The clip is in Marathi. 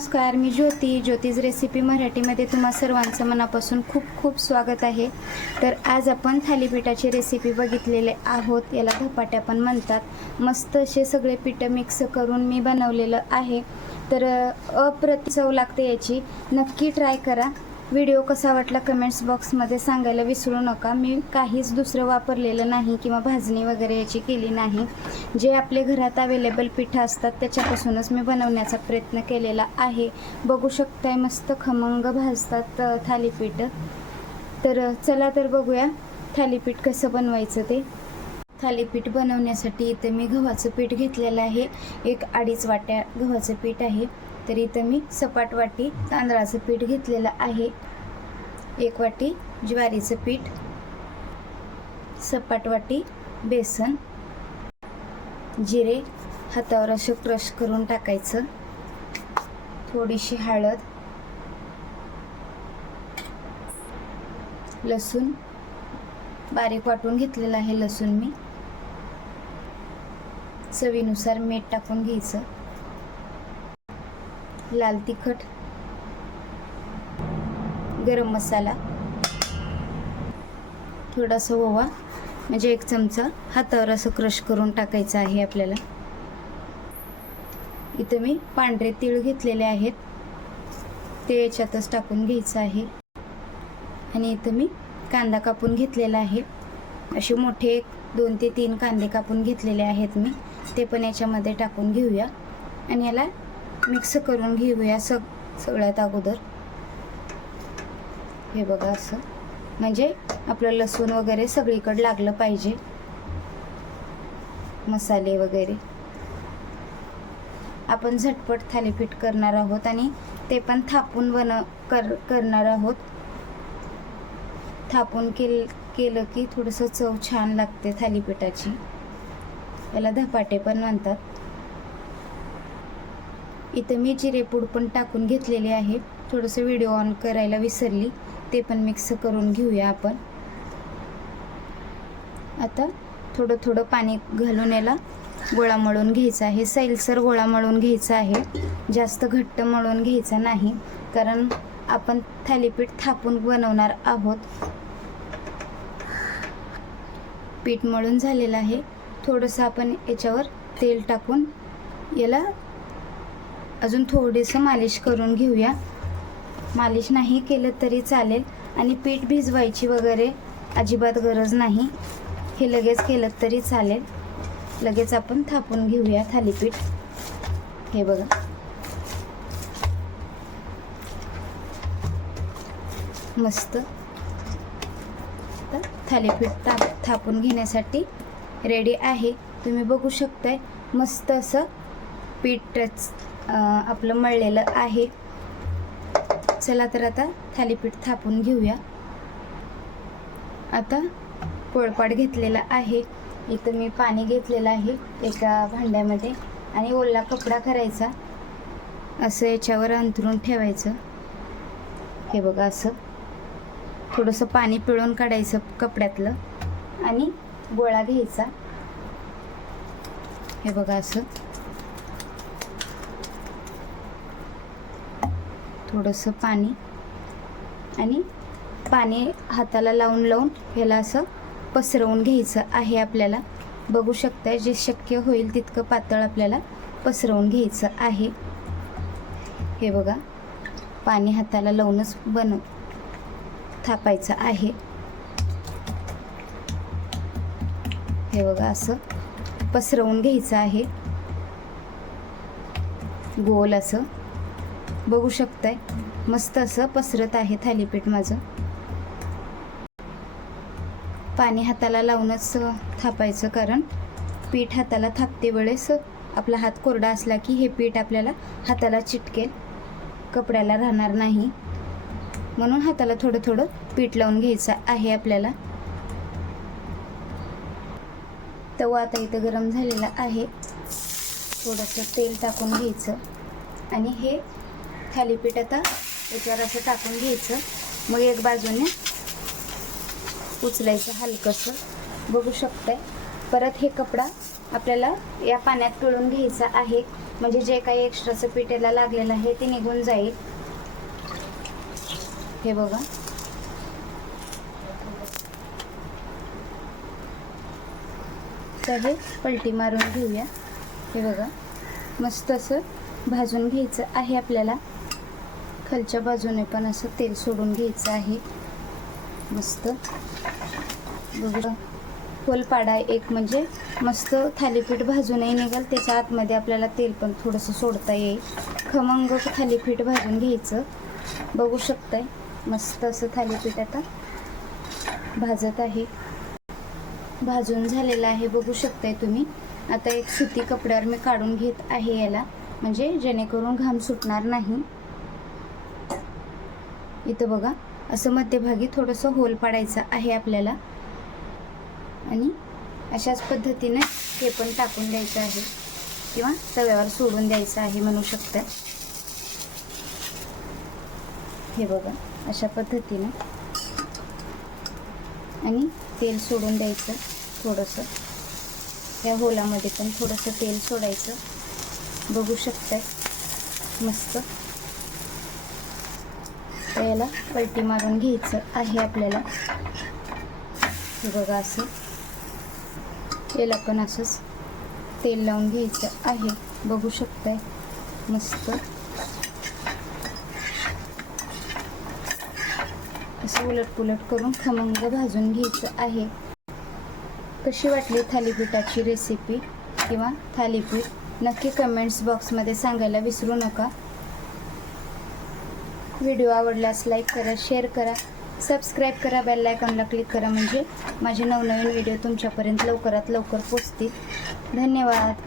नमस्कार मी ज्योती. ज्योतिज रेसिपी मराठीमध्ये तुम्हा सर्वांचं मनापासून खूप खूप स्वागत आहे. तर आज आपण थालीपीठाची रेसिपी बघितलेले आहोत. याला धपाट्या पण म्हणतात. मस्त असे सगळे पिठं मिक्स करून मी बनवलेलं आहे. तर अ, चव लागते याची. नक्की ट्राय करा. व्हिडिओ कसा वाटला कमेंट्स बॉक्समध्ये सांगायला विसरू नका. मी काहीच दुसरं वापरलेलं नाही किंवा भाजणी वगैरे याची केली नाही. जे आपले घरात अवेलेबल पिठं असतात त्याच्यापासूनच मी बनवण्याचा प्रयत्न केलेला आहे. बघू शकताय मस्त खमंग भाजतात थालीपीठ. तर चला तर बघूया थालीपीठ कसं बनवायचं ते. थालीपीठ बनवण्यासाठी इथं मी गव्हाचं पीठ घेतलेलं आहे. एक अडीच वाट्या गव्हाचं पीठ आहे. तर इथं मी सपाट वाटी तांदळाचं पीठ घेतलेलं आहे. एक वाटी ज्वारीचं पीठ सपाट वाटी बेसन जिरे हातावर असं क्रश करून टाकायचं. थोडीशी हळद लसूण बारीक वाटून घेतलेलं आहे लसूण मी. चवीनुसार मीठ टाकून घ्यायचं. लाल तिखट गरम मसाला थोडासा ओवा म्हणजे एक चमचा. हातावर असं क्रश करून टाकायचं आहे आपल्याला. इथं मी पांढरे तीळ घेतलेले आहेत. ते याच्यातच टाकून घ्यायचं आहे. आणि इथं मी कांदा कापून घेतलेला आहे. असे मोठे एक दोन ते तीन कांदे कापून घेतलेले आहेत मी. ते पण याच्यामध्ये टाकून घेऊया. आणि याला मिक्स करून घेऊया सग सगळ्यात अगोदर. हे बघा असं. म्हणजे आपलं लसूण वगैरे सगळीकडे लागलं पाहिजे. मसाले वगैरे. आपण झटपट थालीपीठ करणार आहोत आणि ते पण थापून बन कर करणार आहोत. थापून केल केलं की थोडंसं चव छान लागते थालीपीठाची. याला धपाटे पण म्हणतात. इथं मी जिरेपूड पण टाकून घेतलेली आहे. थोडंसं व्हिडिओ ऑन करायला विसरली. ते पण मिक्स करून घेऊया आपण. आता थोडं थोडं पाणी घालून याला गोळा मळून घ्यायचा आहे. सैलसर गोळा मळून घ्यायचा आहे. जास्त घट्ट मळून घ्यायचा नाही कारण आपण थालीपीठ थापून बनवणार आहोत. पीठ मळून झालेलं आहे. थोडंसं आपण याच्यावर तेल टाकून याला अजून थोडेसं मालिश करून घेऊया. मालिश नाही केलं तरी चालेल. आणि पीठ भिजवायची वगैरे अजिबात गरज नाही. हे लगेच केलं तरी चालेल. लगेच आपण थापून घेऊया थालीपीठ. हे बघा. मस्त. तर थालीपीठ ताप थापून घेण्यासाठी रेडी आहे. तुम्ही बघू शकताय मस्त असं पीठच आपलं मळलेलं आहे. चला तर आता थालीपीठ थापून घेऊया. आता पोळपाट घेतलेला आहे. इथं मी पाणी घेतलेलं आहे एका भांड्यामध्ये आणि ओला कपडा करायचा. असं याच्यावर अंथरून ठेवायचं. हे बघा असं. थोडंसं पाणी पिळून काढायचं कपड्यातलं आणि गोळा घ्यायचा. हे बघा असं. थोडंसं पाणी. आणि पाणी हाताला लावून लावून ह्याला असं पसरवून घ्यायचं आहे आपल्याला. बघू शकताय जे शक्य होईल तितकं पातळ आपल्याला पसरवून घ्यायचं आहे. हे बघा पाणी हाताला लावूनच बनव थापायचं आहे. हे बघा असं पसरवून घ्यायचं आहे. गोल असं. बघू शकताय. मस्त असं पसरत आहे थालीपीठ माझं. पाणी हाताला लावूनच थापायचं कारण पीठ हाताला थापते वेळेस आपला हात कोरडा असला की हे पीठ आपल्याला हाताला चिटकेल. कपड्याला राहणार नाही. म्हणून हाताला थोडं थोडं पीठ लावून घ्यायचं आहे आपल्याला. तवा आता इथं गरम झालेला आहे. थोडंसं तेल टाकून घ्यायचं. आणि हे थालीपीठ आता त्याच्यावर असं टाकून घ्यायचं. मग एक बाजूने उचलायचं हलकंसं. बघू शकताय. परत हे कपडा आपल्याला या पाण्यात पिळून घ्यायचा आहे. म्हणजे जे काही एक्स्ट्राचं पिठेला लागलेलं आहे ते निघून जाईल. हे बघा. तर हे पलटी मारून घेऊया. हे बघा. मस्त असं भाजून घ्यायचं आहे आपल्याला. खालच्या बाजूने पण असं तेल सोडून घ्यायचं आहे. मस्त. बघा होल पाडा एक म्हणजे मस्त थालीपीठ भाजूनही निघाल. त्याच्या आतमध्ये आपल्याला तेल पण थोडंसं सोडता येईल. खमंग थालीपीठ भाजून घ्यायचं. बघू शकताय. मस्त असं थालीपीठ आता भाजत आहे. भाजून झालेलं आहे. बघू शकताय तुम्ही. आता एक सुती कपड्यावर मी काढून घेत आहे याला. म्हणजे जेणेकरून घाम सुटणार नाही. इथं बघा. असं मध्यभागी थोडंसं होल पाडायचं आहे आपल्याला. आणि अशाच पद्धतीने हे पण टाकून द्यायचं आहे. किंवा तव्यावर सोडून द्यायचं आहे म्हणू शकता. हे बघा अशा पद्धतीनं. आणि तेल सोडून द्यायचं थोडंसं. या होलामध्ये पण थोडंसं तेल सोडायचं. बघू शकताय? मस्त. आता याला पलटी मारून घ्यायचं आहे आपल्याला. हे बघा असं. याला पण असंच तेल लावून घ्यायचं आहे. बघू शकताय. मस्त. असं उलट पुलट करून खमंग भाजून घ्यायचं आहे. कशी वाटली थालीपीठाची रेसिपी किंवा थालीपीठ? नक्की कमेंट्स बॉक्समध्ये सांगायला विसरू नका. व्हिडिओ आवडल्यास लाईक करा शेअर करा सबस्क्राईब करा बेल आयकॉनला क्लिक करा म्हणजे माझे नवनवीन व्हिडिओ तुमच्यापर्यंत लवकरात लवकर पोचतील. धन्यवाद.